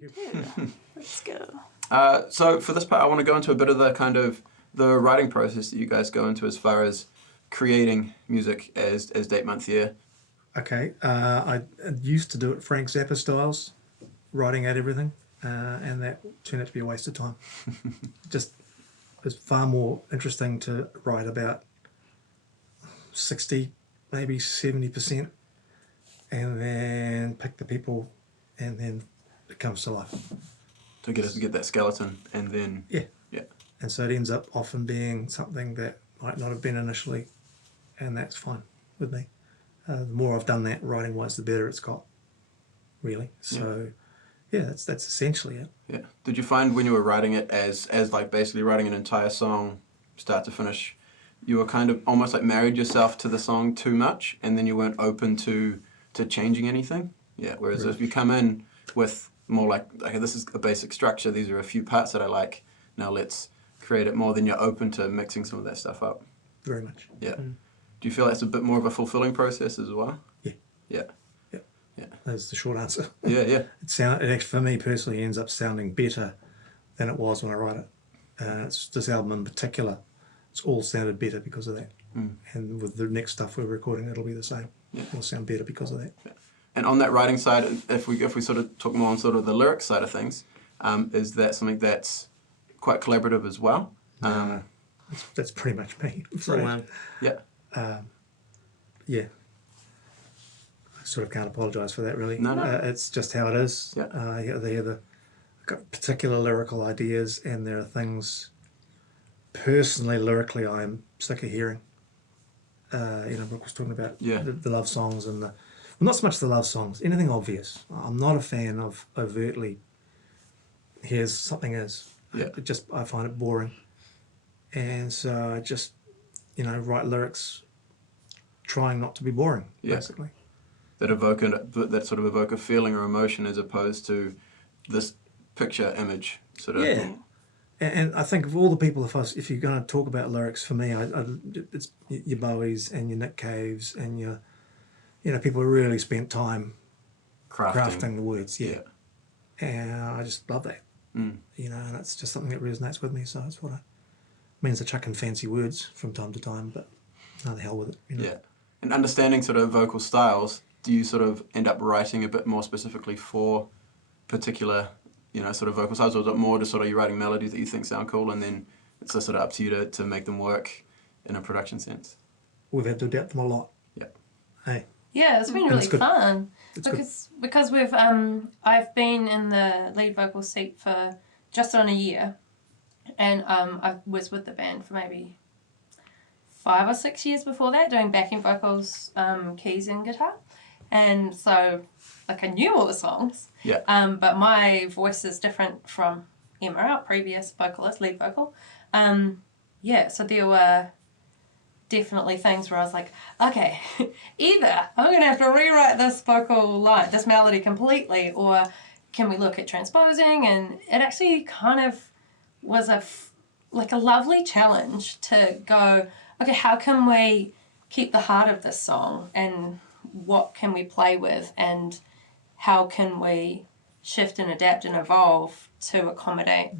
Yeah, let's go. So for this part, I want to go into a bit of the writing process that you guys go into as far as creating music as DateMonthYear. Okay, I used to do it Frank Zappa styles, writing out everything, and that turned out to be a waste of time. Just it's far more interesting to write about 60, maybe 70%, and then pick the people, and then it comes to life. To get that skeleton, and then Yeah. Yeah. And so it ends up often being something that might not have been initially, and that's fine with me. The more I've done that writing-wise, the better it's got, really. So, yeah, that's essentially it. Yeah. Did you find when you were writing it as like basically writing an entire song, start to finish, you were kind of almost like married yourself to the song too much, and then you weren't open to changing anything? Yeah. Whereas if you come in with more like, okay, this is a basic structure, these are a few parts that I like, now let's create it more, then you're open to mixing some of that stuff up. Very much. Yeah. Do you feel that's a bit more of a fulfilling process as well? Yeah. Yeah. Yeah. That's the short answer. Yeah, yeah. It actually, for me personally, ends up sounding better than it was when I write it. It's this album in particular, it's all sounded better because of that. And with the next stuff we're recording, it'll be the same. Yeah. It'll sound better because of that. Yeah. And on that writing side, if we sort of talk more on sort of the lyrics side of things, is that something that's quite collaborative as well? That's pretty much me. Yeah. Yeah. I sort of can't apologise for that, really. No. It's just how it is. Yeah. I've got particular lyrical ideas, and there are things, personally, lyrically, I'm sick of hearing. Brooke was talking about the love songs and not so much the love songs, anything obvious. I'm not a fan of overtly, here's something is. Yeah. I find it boring. And so I just, write lyrics trying not to be boring, basically. That sort of evoke a feeling or emotion as opposed to this picture image sort of thing. And I think of all the people, if you're going to talk about lyrics, for me, it's your Bowies and your Nick Caves and your, people who really spent time crafting the words. Yeah. And I just love that. And it's just something that resonates with me. So that's what means I chuck in fancy words from time to time, but no, the hell with it. Yeah. And understanding sort of vocal styles, do you sort of end up writing a bit more specifically for particular, sort of vocal styles, or is it more just sort of you're writing melodies that you think sound cool, and then it's just sort of up to you to make them work in a production sense? We've had to adapt them a lot. Yeah. Hey. Yeah, it's been really fun because we've I've been in the lead vocal seat for just on a year, and I was with the band for maybe 5 or 6 years before that, doing backing vocals, keys and guitar, and so I knew all the songs. Yeah. But my voice is different from Emma, our previous vocalist, lead vocal. So there were definitely things where I was like, okay, either I'm going to have to rewrite this vocal line, this melody completely, or can we look at transposing? And it actually kind of was a lovely challenge to go, okay, how can we keep the heart of this song, and what can we play with, and how can we shift and adapt and evolve to accommodate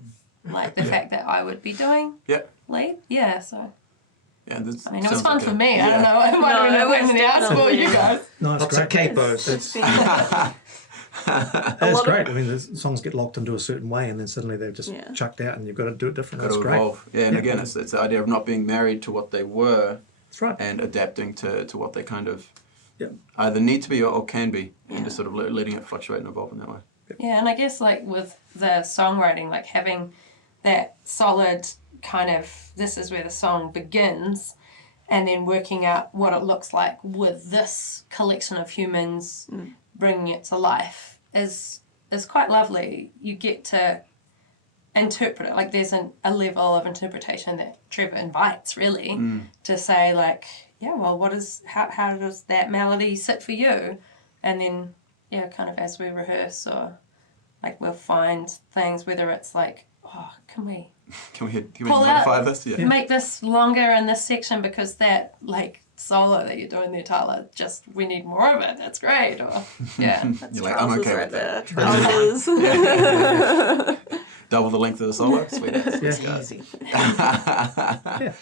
the fact that I would be doing lead? Yeah, so... Yeah, it was fun for me. I don't know. It might have been a pain in the ass for you guys. No, it's great. It's It's great. I mean, the songs get locked into a certain way, and then suddenly they're just chucked out, and you've got to do it different. That's great. Evolve. Yeah, and again, it's the idea of not being married to what they were. That's right. And adapting to what they kind of either need to be or can be, and just sort of letting it fluctuate and evolve in that way. Yeah, and I guess with the songwriting, having that solid kind of, this is where the song begins, and then working out what it looks like with this collection of humans bringing it to life is quite lovely. You get to interpret it. There's a level of interpretation that Trevor invites, really, to say, how does that melody sit for you? And then, kind of as we rehearse, or we'll find things, whether it's can we modify this? Make this longer in this section because that solo that you're doing there, Tyler. Just, we need more of it. That's great. Or, yeah. That's You're like, I'm trousers okay right with that. there. Trousers. Double the length of the solo? Sweet. Yeah. Easy. Yeah.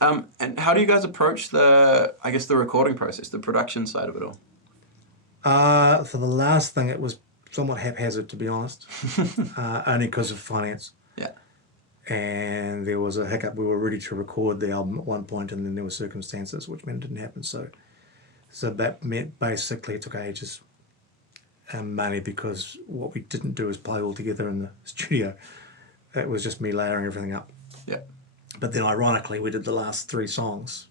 And how do you guys approach the recording process, the production side of it all? For the last thing, it was somewhat haphazard, to be honest, only because of finance. Yeah. And there was a hiccup. We were ready to record the album at one point, and then there were circumstances which meant it didn't happen. So that meant basically it took ages, mainly because what we didn't do is play all together in the studio. It was just me layering everything up. Yeah. But then, ironically, we did the last 3 songs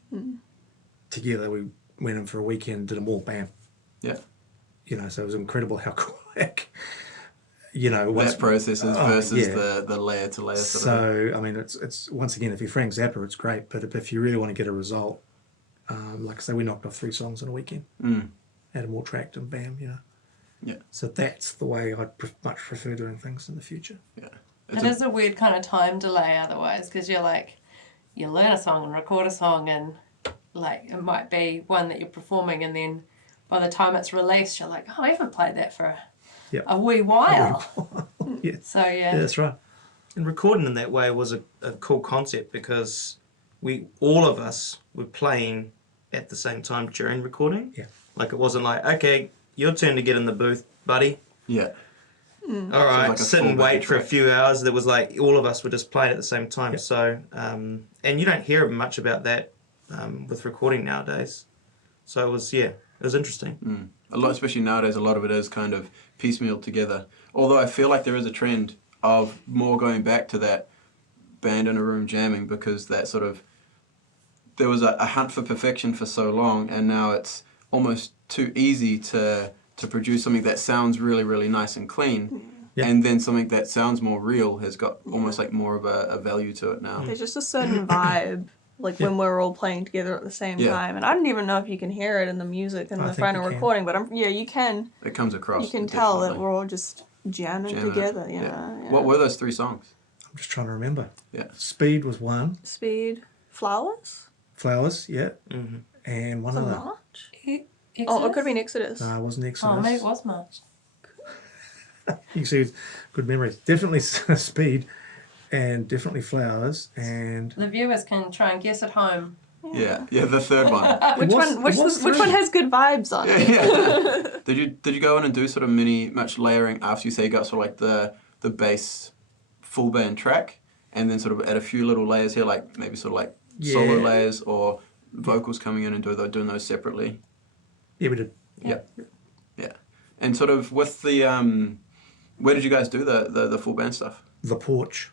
together. We went in for a weekend, did them all, bam. Yeah. You know, so it was incredible how quick, you know, That process is versus yeah. the layer to layer sort of. So, I mean, it's once again, if you're Frank Zappa, it's great. But if you really want to get a result, like I say, we knocked off 3 songs in a weekend. Had them all tracked and bam, you know. Yeah. So that's the way I'd much prefer doing things in the future. Yeah. It is a weird kind of time delay otherwise, because you're like, you learn a song and record a song, and like it might be one that you're performing, and then by the time it's released, you're like, oh, I haven't played that for a wee while. Yeah. So yeah, That's right. And recording in that way was a cool concept because all of us were playing at the same time during recording. Yeah. Like it wasn't like, okay, your turn to get in the booth, buddy. Yeah. All right, like a sit full and wait band for a track. few hours. There was like all of us were just playing at the same time. Yep. So, and you don't hear much about that with recording nowadays. So it was interesting. A lot, especially nowadays, a lot of it is kind of piecemeal together. Although I feel like there is a trend of more going back to that band in a room jamming, because that sort of, there was a hunt for perfection for so long, and now it's almost too easy to produce something that sounds really, really nice and clean. Yeah. And then something that sounds more real has got almost like more of a value to it now. There's just a certain vibe, like when we're all playing together at the same time. And I don't even know if you can hear it in the music and I the think final you can. recording, but you can. It comes across. You can tell that definitely. we're all just jamming together. You know. Yeah. What were those 3 songs? I'm just trying to remember. Yeah. Speed was one. Speed, Flowers, Flowers, yeah. Mm-hmm. And one the other. March. Exodus? Oh, it could have been Exodus. No, it wasn't Exodus. Oh, maybe it was March. You can see good memories. Definitely Speed and definitely Flowers and... The viewers can try and guess at home. Yeah, the third one. Which was one has good vibes on it? Yeah. Did you go in and do sort of much layering after you say you got sort of like the bass full band track, and then sort of add a few little layers here, like maybe sort of like solo layers or vocals coming in and doing those separately? Yeah, we did. Yeah. And sort of with the where did you guys do the full band stuff? The Porch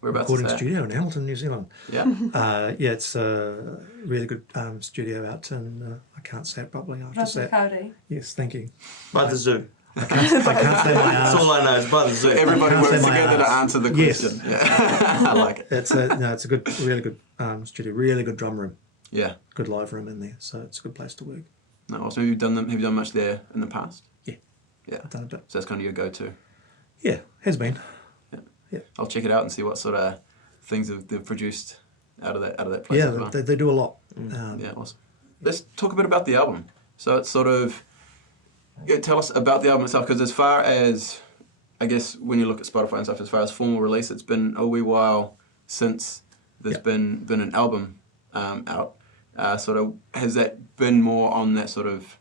Whereabouts recording is that? studio in Hamilton, New Zealand. Yeah. It's a really good studio out in, I can't say it properly, I'll just say it. Cody. Yes, thank you. By the zoo. I can't say my That's arse. all I know is by the zoo. So everybody Can't say works my together to arse. answer the Yes. question. Yeah. I like it. It's a good, really good studio, really good drum room, Yeah. good live room in there, so it's a good place to work. No, also have you done much there in the past? Yeah. Yeah. I've done a bit. So that's kind of your go-to. Yeah, has been. I'll check it out and see what sort of things they've produced out of that place Yeah, as well. they do a lot. Yeah, awesome. Let's talk a bit about the album. So it's sort of, tell us about the album itself, because as far as, I guess when you look at Spotify and stuff, as far as formal release, it's been a wee while since there's been an album out. Sort of, has that been more on that sort of,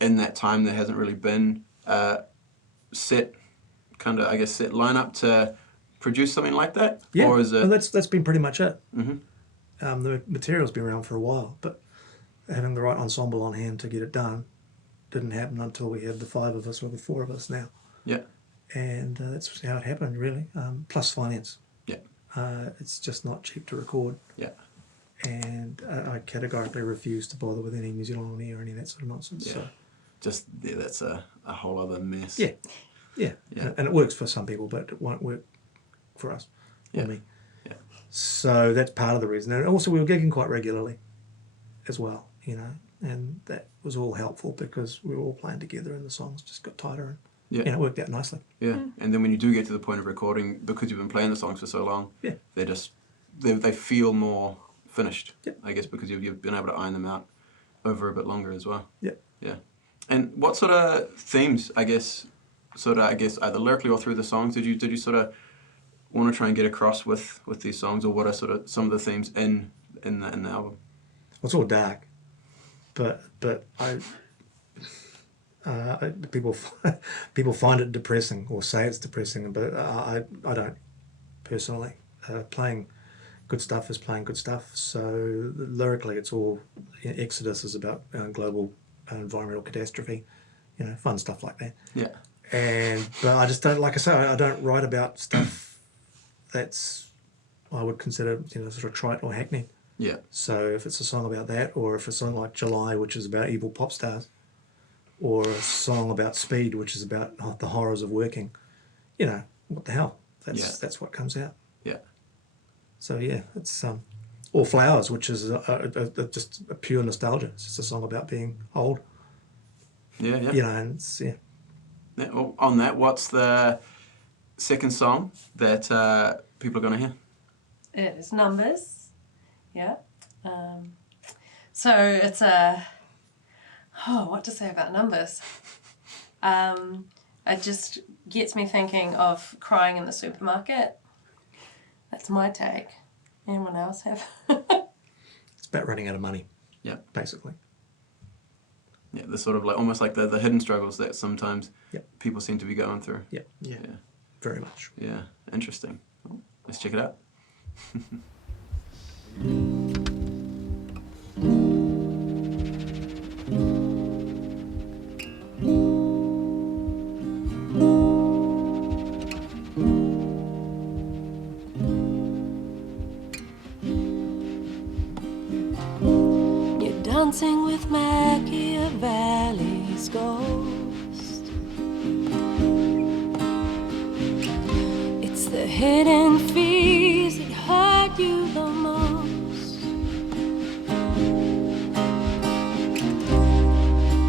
in that time there hasn't really been set lineup to produce something like that? Yeah, Or is it? well, that's been pretty much it. Mm-hmm. The material's been around for a while, but having the right ensemble on hand to get it done didn't happen until we had the 5 of us, or the 4 of us now. Yeah. And that's how it happened, really. Plus finance. Yeah. It's just not cheap to record. Yeah. And I categorically refuse to bother with any New Zealand on air or any of that sort of nonsense. Yeah. So, That's a whole other mess. yeah. Yeah. And it works for some people, but it won't work for us or Yeah. me. Yeah. So that's part of the reason. And also we were gigging quite regularly as well, you know, and that was all helpful because we were all playing together and the songs just got tighter and it worked out nicely. Yeah. And then when you do get to the point of recording, because you've been playing the songs for so long, Yeah. they feel more finished. Yep. I guess because you've been able to iron them out over a bit longer as well. Yeah. Yeah. And what sort of themes, I guess, either lyrically or through the songs, did you sort of want to try and get across with these songs, or what are sort of some of the themes in the album? Well, it's all dark, but people find it depressing or say it's depressing, but I don't personally. Playing good stuff is playing good stuff. So lyrically, it's all Exodus is about global environmental catastrophe, fun stuff like that. Yeah. But I just don't, like I say, I don't write about stuff that's I would consider sort of trite or hackneyed. Yeah. So if it's a song about that, or if it's a song like July, which is about evil pop stars, or a song about speed, which is about the horrors of working, what the hell? That's what comes out. Yeah. So yeah, it's or Flowers, which is just a pure nostalgia. It's just a song about being old. Yeah, yeah. And it's, Yeah, well, on that, what's the second song that people are going to hear? It is Numbers. Yeah. So it's what to say about Numbers? It just gets me thinking of crying in the supermarket. That's my take. Anyone else have? it's about running out of money. Yeah. Basically. Yeah, the sort of like almost like the hidden struggles that sometimes Yep. people seem to be going through. Yeah. Yeah. Yeah. Very much. Yeah. Interesting. Well, let's check it out. You're dancing with Machiavelli's ghost. It's the hidden fears that hurt you the most.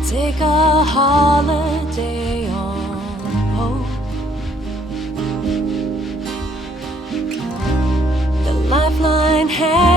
Take a holiday on hope. The lifeline has